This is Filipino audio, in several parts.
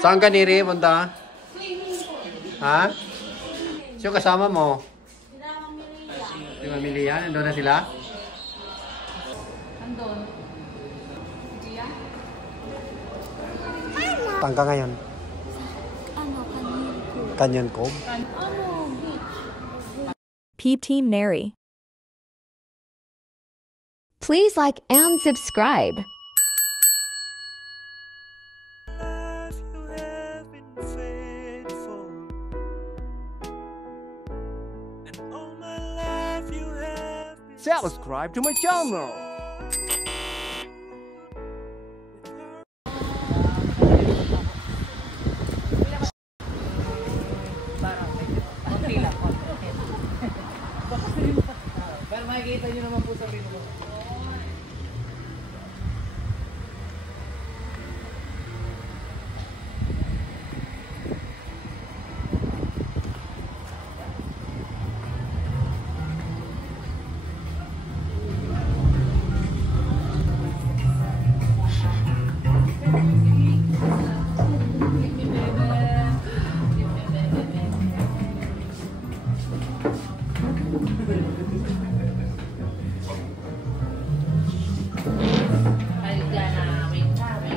Saan ka niri, punta? Ha? Sino kasama mo? Si Mamilia. Nandun na sila? Nandun. Dia? Saan ka ngayon? Canyon Cove. Peep Team Neri. Please like and subscribe. Subscribe to my channel. Pero makikita nyo naman po sa video.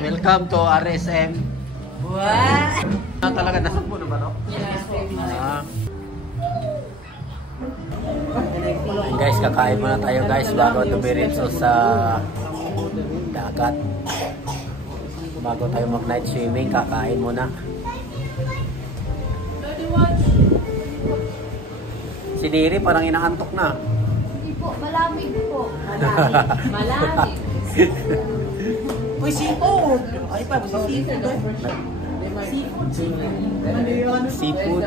Welcome to RSM. What? Talaga nasakbo na ba no? And guys, kakain muna tayo guys bago dumiretso sa dagat. Bago tayo mag night swimming, kakain muna. Si Neri parang inaantok na. Hindi po, malamig po. Malamig. Uy, seafood! Ay pa, seafood. Seafood.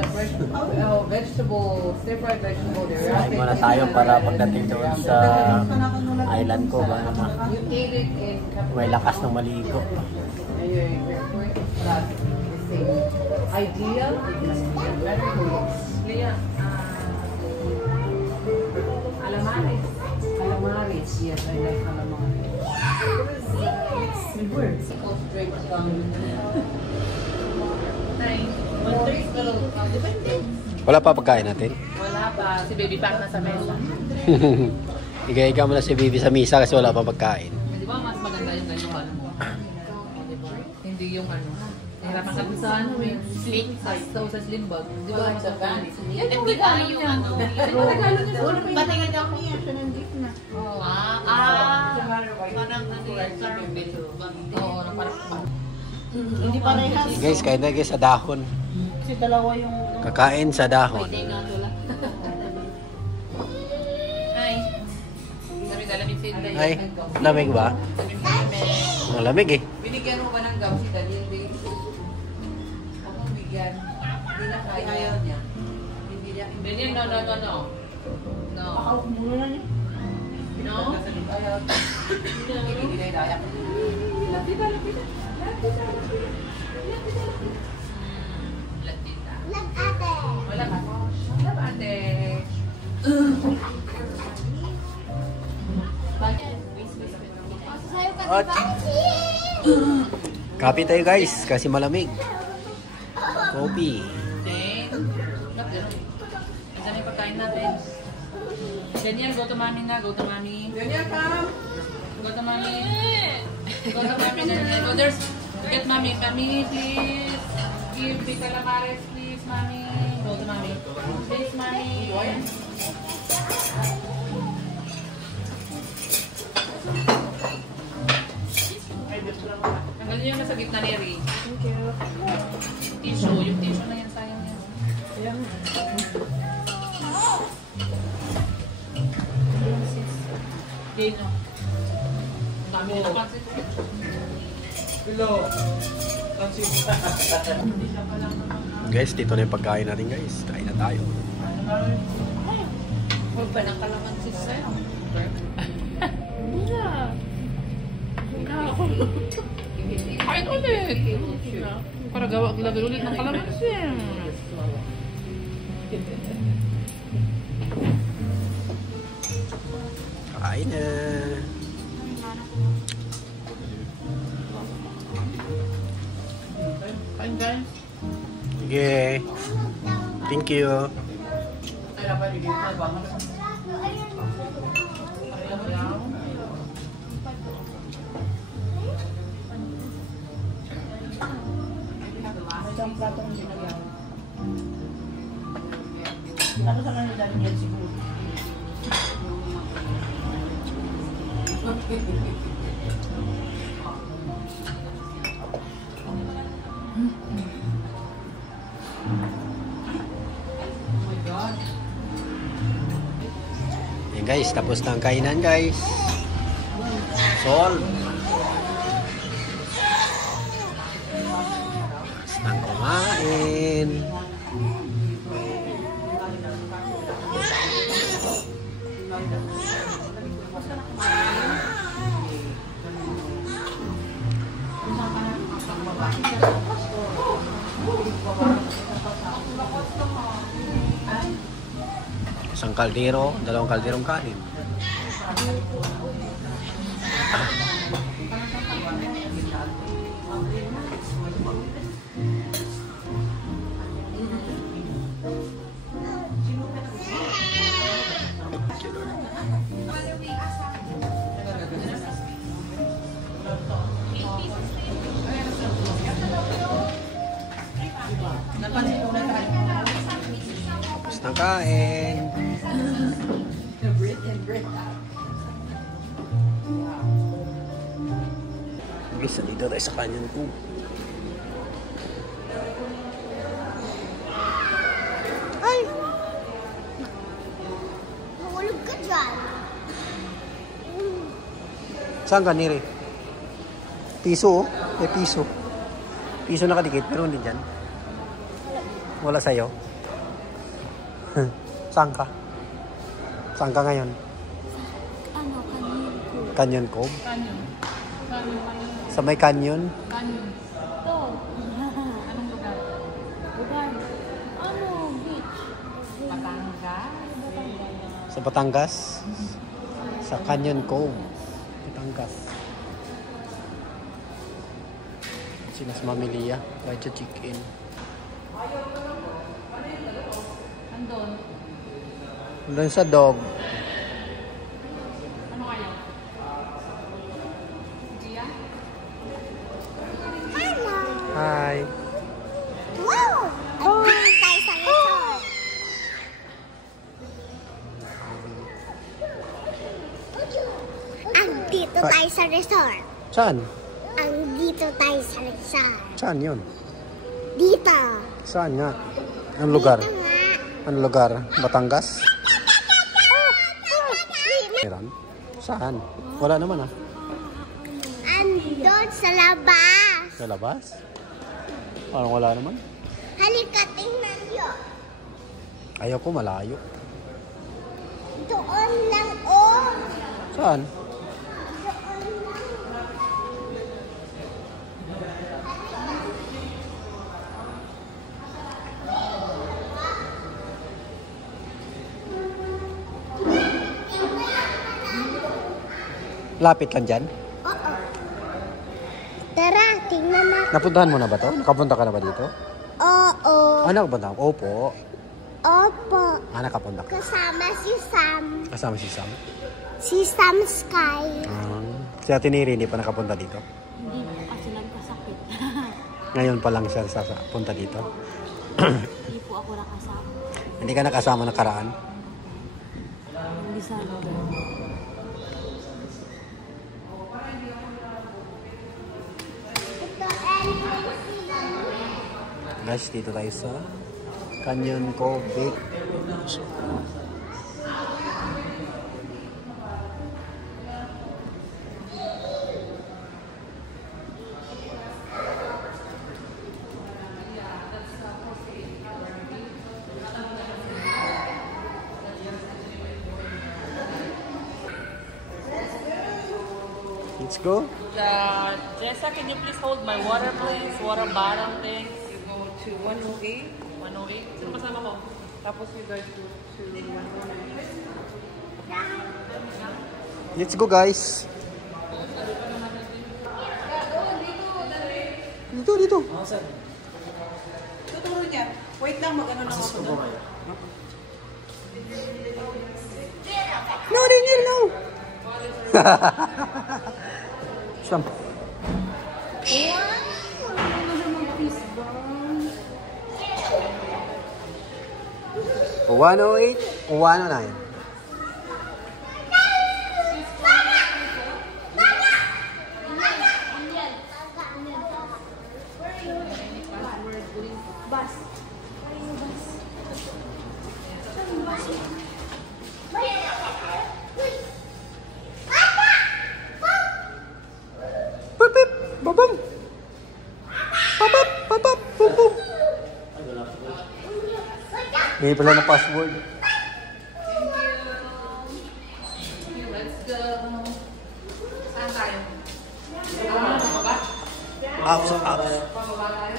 Vegetable, stir-fried vegetable. Kain muna tayo para pagdating doon sa island ko ba naman. You ate it in May lakas ng maligo. Ideal. Very good. Alamares. Alamares. Yes, I like alamares. It works. Wala pa pagkain natin? Wala pa. Si baby pa nasa mesa. Igay-iga mo na si Bibi sa misa kasi wala pa pagkain. Di ba mas maganda yung ganyan? Hindi yung ano. Nahirapan kami sa ano eh. Slim size. Sa slim bag. Di ba? Sa van. Yan yung regalo niya. Regalo niya. Patingin ako niya, siya nandito na. Parang ano yan, service. Oo, parang Hindi parehas. Guys, kain na guys sa dahon. Kasi dalawa yung... Kakain sa dahon. pwede nga tula. Hi. Lamig si Daniel. Ay, lamig ba? Malamig eh. Binigyan mo ba ng gum si Daniel Day? Ako bigyan. Hindi na kaya. Ayaw niya. Hindi niya. Daniel, no. No. Ako muna na niya. No? Ayaw. Hindi na idaya. Lapita. Nag-ate. Wala ka. Wala ba ate? Sa'yo ka At kape tayo guys kasi malamig. Coffee. Then, may pagkain natin. Daniel, go to mommy na. Go to mommy. Daniel, come. Go to mommy. Go to mommy, Daniel. Go there's, get mommy. Mommy, please. Give the calamares, please, mommy. Go to mommy. Please, mommy. Tanggalin yung nasa gitna ni Ri. Thank you. Yung tissue na yan, sayang yan. Ayan. Dino. Dami na pansit. Hello. Guys, dito na yung pagkain natin guys. Kain na tayo. Huwag ba ng kalamansi sa'yo? Kain ulit. Para lagay ulit ng kalamansi. Kain na. Kain guys. Sige. Thank you. Isang platong ginagawa. Ano sa kanila niyan siguro? Yan guys, tapos na ang kainan guys. Solve. Tapos na ang kumain. Isang kaldero, dalawang kalderong kanin. Tapos na kain. Guys, dito tayo sa kanyon ko. Ay! Mahulog ka dyan. Saan ka, Niri? Piso, oh. May piso. Piso nakadikit, pero hindi dyan. Wala sa'yo. Saan ka? Saan ka ngayon? Ano, kanil ko? Canyon Cove? Kanyon. Sa may canyon? Kanyon. Ito. Anong lugar? Lugar. Ano, beach. Batangas. Sa Batangas? Sa Canyon Cove. Batangas. Sinas Mamilia. Kahit sa chicken. Andun. Doon sa dog. Ano kayo? Gia? Hi. Wow! Andito tayo sa resort. Andito tayo sa resort. Saan? Andito tayo sa resort. Saan yun? Dito. Saan nga? Anong lugar? Dito nga. Anong lugar? Batangas? Meron? Saan? Wala naman ah. Andun sa labas. Sa labas? Parang wala naman. Halika, tingnan yun. Ayaw ko, malayo. Doon lang, oh. Saan? Lapit lang dyan? Oo. Tara, tingnan na. Napuntahan mo na ba to? Nakapunta ka na ba dito? Oo. Ah, nakapunta? Opo. Opo. Ah, nakapunta ka. Kasama si Sam. Kasama si Sam. Si Sam Sky. Si Ate Neri hindi pa nakapunta dito. Hindi po kasi nagkasakit. Ngayon pa lang siya punta dito. Hindi po ako nakasama. Hindi ka nakasama nakaraan? Hindi sana. Guys, dito tayo sa Canyon Cove Beach. Let's go. Jessa, can you please hold my water, please? Water bottle, thanks. You go to 108. 108. Sino kasama mo? Tapos you guys go to 109. Let's go, guys. Dito. Tuturo niya. Wait lang, mag-ano lang ako doon. No, Daniel, no! Siyam. 108, 109. Pip, pip, babam. Papap, papap, bum, bum. May pala na password. Let's go. Saan tayo? Apps, apps. Pababa tayo?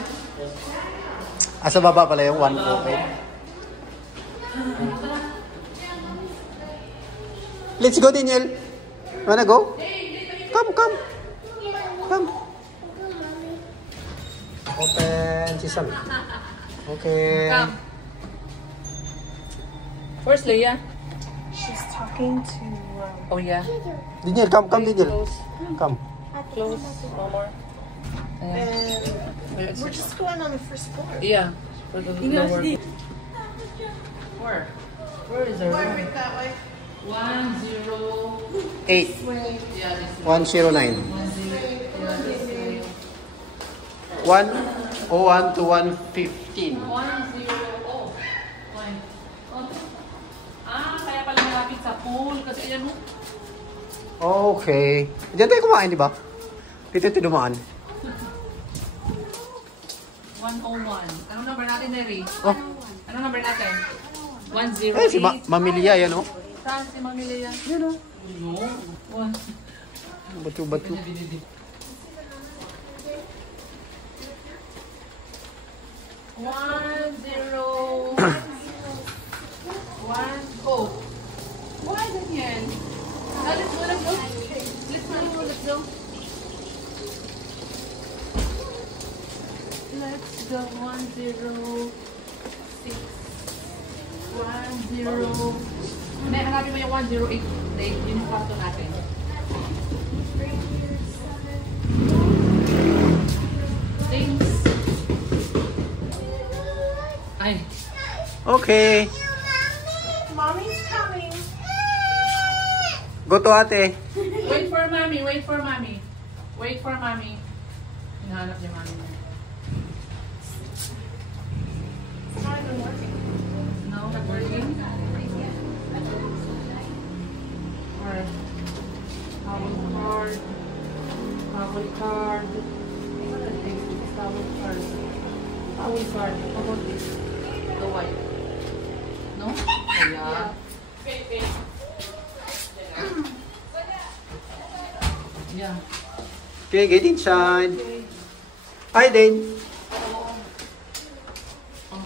Sa baba pala yung 148. Let's go, Daniel. Wanna go? Come, come. Come. Open sesame. Okay. Come. Where's Leah? She's talking to... Oh, yeah. Daniel, come, come, Daniel. Close. Come. Close. One more. And Ayan. we're just going on the first floor. Yeah. For the lower. Where? Where is our room? Wait that way. 108. 8, Yeah, this is 109. 108. Yeah, this is 101 to 115. 10. Oh. Fine. Oh. Kaya pala malapit sa pool. Kasi ayan mo. Okay. Diyan tayo kumain, di ba? Dito tayo dumaan. 101. Anong number natin, Neri? Oh, Anong number natin? 108. eh, si Mamilia yan, oh. Saan si Mami Leia? Yan, oh. No. One. Batu-batu. One, zero. One, oh. Why ganyan? Let's go, let's go. Let's go, let's go. Let's go, 106. 10. Hindi, hanapin mo yung 108. Yun yung kwarto natin. Thanks. Ay. Okay. Mommy's coming. Go to ate. Wait for mommy, wait for mommy. Wait for mommy. Hinahanap niya mommy. It's not even working. No, not working. Alright. Towel card. Towel card. What are these? Towel card. Towel card. How about this? The white. No? Yeah. Yeah. Okay, get inside. Hi, Dane.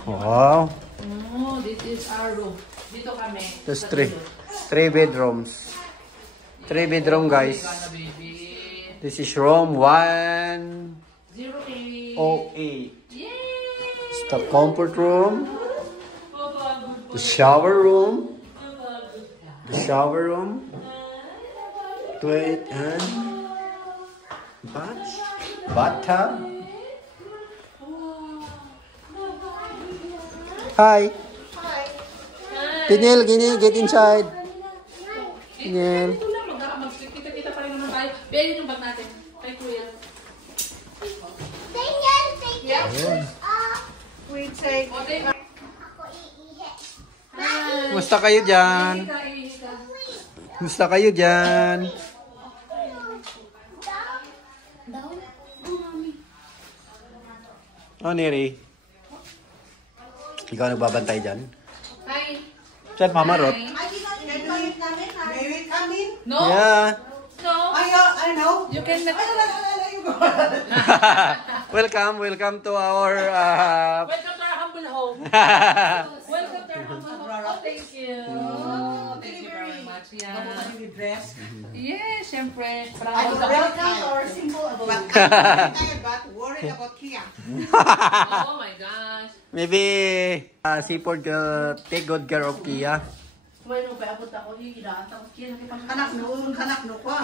Wow. Oh, this is our room. Dito kami. There's Sa three. dulo. 3 bedrooms. 3 bedroom, guys. Gana, baby. This is room 108. 08. Yay! It's the comfort room. The shower room. The shower room. Toilet and bathtub. Hi. Daniel, get inside. Daniel. Ito lang, magkita-kita pa rin naman tayo. Berin yung bag natin. Kay Kuya. Daniel, take Yeah. We take... Okay. Kumusta kayo dyan? Ika. Kumusta kayo dyan? Oh, Neri. Ikaw nagbabantay dyan? Hi. Saan, Mama Rot? Hi. May we come in? No? Yeah. No? I know. You can... Welcome to our... Welcome to our humble home. Welcome to our humble home. Oh, thank you. Thank you very much. Yeah. Dress. Yes, syempre. Welcome to our simple abode. But worried about Kia. Oh my gosh. Maybe Seaford will take good care of Kia. Kanak no kwa.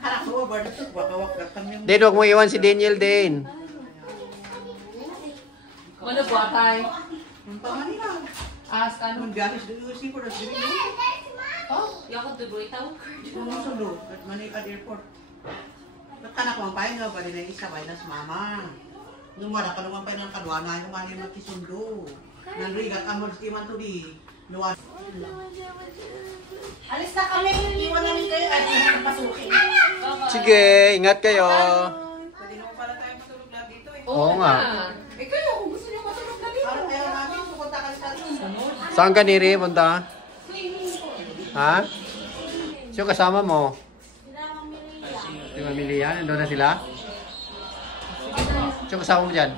Kanak no ba dito wak kami. Din, huwag mo iwan si Daniel din. Ano po, atay? Unta man ina. Askan. Mun galis dito si por dito. Oh, yakot dugo itaw. Sumusulo at mani at airport. Kanak mo pa nga ba din isa ba nas mama. Numara ka naman pa ng kadwana yung mali magkisundo. Nandrigat amod si man to di. Nuwa. Alis na kami. Iwan namin kayo at pasukin. Sige, ingat kayo. Pwede naman pala tayo matulog lang dito eh. Oo nga. Eh kayo, kung gusto niyo matulog na dito. Parang ayaw namin, pupunta ka sa sunod. Saan ka niri, punta? Ha? Sino kasama mo? Si Mamilia. Nandun na sila? Sino kasama mo dyan?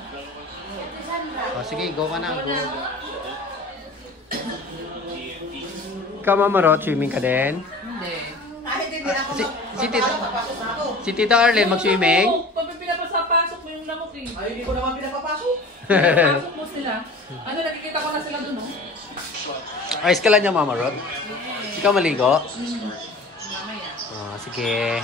O, sige, go ka na. Go. Ikaw, Mama Rod, swimming ka din? Hindi. Kahit hindi ako Si Tita, papasok na ako. si Tita Arlene mag-swimming? Pag pinapasapasok mo yung lamok eh. Ay, hindi ko naman pinapapasok. Pinapasok mo sila. Ano, nakikita ko na sila dun, no? Ayos ka lang niya, Mama Rod. Ikaw maligo? Mamaya. Oh, sige.